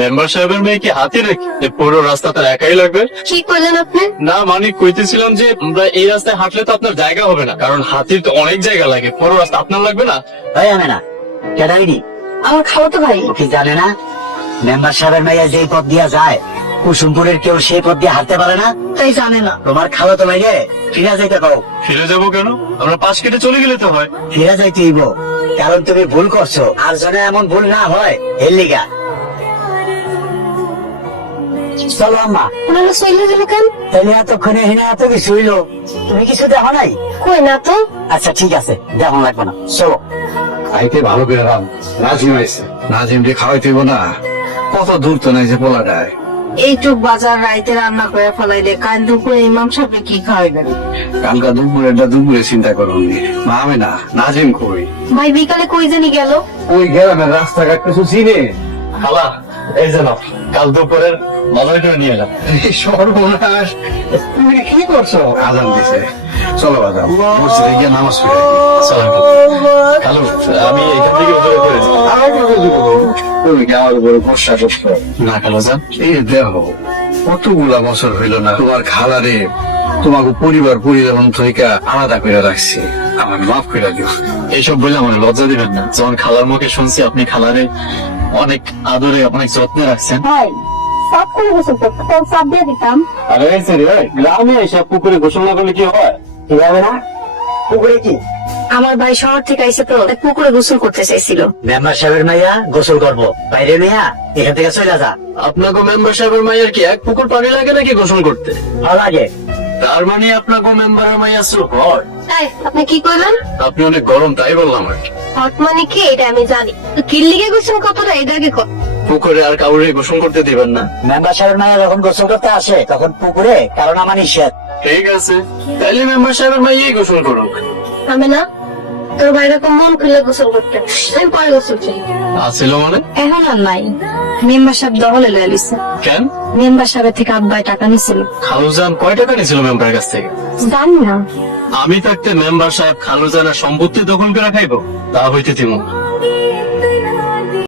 Member সাহেবের মেয়ে কি হাতি নাকি যে পুরো রাস্তা তার একাই লাগবে? কি করলেন আপনি? না মানে কইতেছিলাম যে আমরা এই রাস্তায় হাঁটলে তো আপনার জায়গা হবে না, কারণ হাতির তো অনেক জায়গা লাগে, পুরো রাস্তা আপনার লাগবে না। ভাই আমি না কেডাইনি আমার খাওয়াতো ভাই। কি জানে না মেম্বার সাহেবের মেয়ে যেই পথ দিয়া যায় কুসুমপুরের কেউ সেই পথ দিয়ে হাঁটতে পারে না। তাই জানে না। তোমার খাওয়া তো মেয়ে ফিরে যাইতে পাও। ফিরে যাবো কেন? আমরা পাশ কেটে চলে গেলে তো হয়। ফিরে যাইতে হইব, কারণ তুমি ভুল করছো, আর জনে এমন ভুল না হয় এর লিগা। চলো আম্মা। ওনারা চলে গেল কেন? তাহলে এতক্ষণে হিনা এত কিছু হইলো, তুমি কিছু দেখো নাই? কই না তো। আচ্ছা ঠিক আছে, দেখো লাগবে না, চলো। খাইতে ভালো করে রাম। নাজিম আইছে, নাজিম রে খাওয়াইতে হইব না। কত দূর তো নাই যে পোলাটায়। এইটুক বাজার রাইতে রান্না করে ফেলাইলে কাল দুপুরে ইমাম সাহেব কি খাওয়াইবেন? কালকা দুপুরে চিন্তা করুন। মা আমি না, নাজিম কই? ভাই বিকালে কই জানি গেল। ওই গ্রামের রাস্তাঘাট কিছু চিনে? খালা এই যে নাও, কাল দুপুরের মজাটা নিয়ে এলাম। এই সর্বনাশ, তুমি কি করছো? আজান দিছে, চলো বাজাও, মসজিদে গিয়ে নামাজ পড়ে আসি। আসসালামু আলাইকুম। হ্যালো, আমি এখান থেকে উদয় করেছি। তুমি কি আমার উপরে ভরসা করছো? না খালা যান, এই দেখো কতগুলা বছর হইল না তোমার খালারে তোমাকে পরিবার পরিজন থেকে আলাদা করে রাখছি, আমার মাফ করে দিও। এইসব বলে আমার লজ্জা দিবেন না। যখন খালার মুখে শুনছি আপনি খালারে অনেক আদরে অনেক যত্নে রাখছেন। ভাই সব করে গোসল করতে তো সব দিয়ে দিতাম। আরে এই যে রে, গ্রামে এসে পুকুরে গোসল না করলে কি হয়? ঠিক হবে না? পুকুরে কি আমার ভাই শহর থেকে আইসে তো তাই পুকুরে গোসল করতে চাইছিল। মেম্বার সাহেবের মাইয়া গোসল করবো, বাইরে মেয়া এখান থেকে চলে যা। আপনাকে মেম্বার সাহেবের মাইয়ার কি এক পুকুর পানি লাগে নাকি গোসল করতে? ভালো লাগে। তার মানে আপনাকে মেম্বারের মাইয়া স্রোক হয়। তাই আপনি কি করলেন? আপনি অনেক গরম তাই বললাম আর কি। হট মানে কি এটা আমি জানি, তো কিল্লিগে গোসল কতটা এটা আগে কর। পুকুরে আর কাউরে গোসল করতে দিবেন না। মেম্বার সাহেবের মাইয়া যখন গোসল করতে আসে তখন পুকুরে, কারণ আমার নিষেধ। ঠিক আছে, তাইলে মেম্বার সাহেবের মাইয়াই গোসল করুক। আমি না, তোর ভাই এরকম মন খুলে গোসল করতে, আমি পরে গোসল চাই। আসিল মানে? এখন আর নাই, মেম্বার সাহেব দখলে লয়ে লিছে। কেন? মেম্বার সাহেবের থেকে আব্বাই টাকা নিছিল। খালুজান কয় টাকা নিয়েছিল মেম্বারের কাছ থেকে? জানি না। আমি থাকতে মেম্বার সাহেব খালুজানের সম্পত্তি দখল করে খাইবো? তা হইতে দিব না।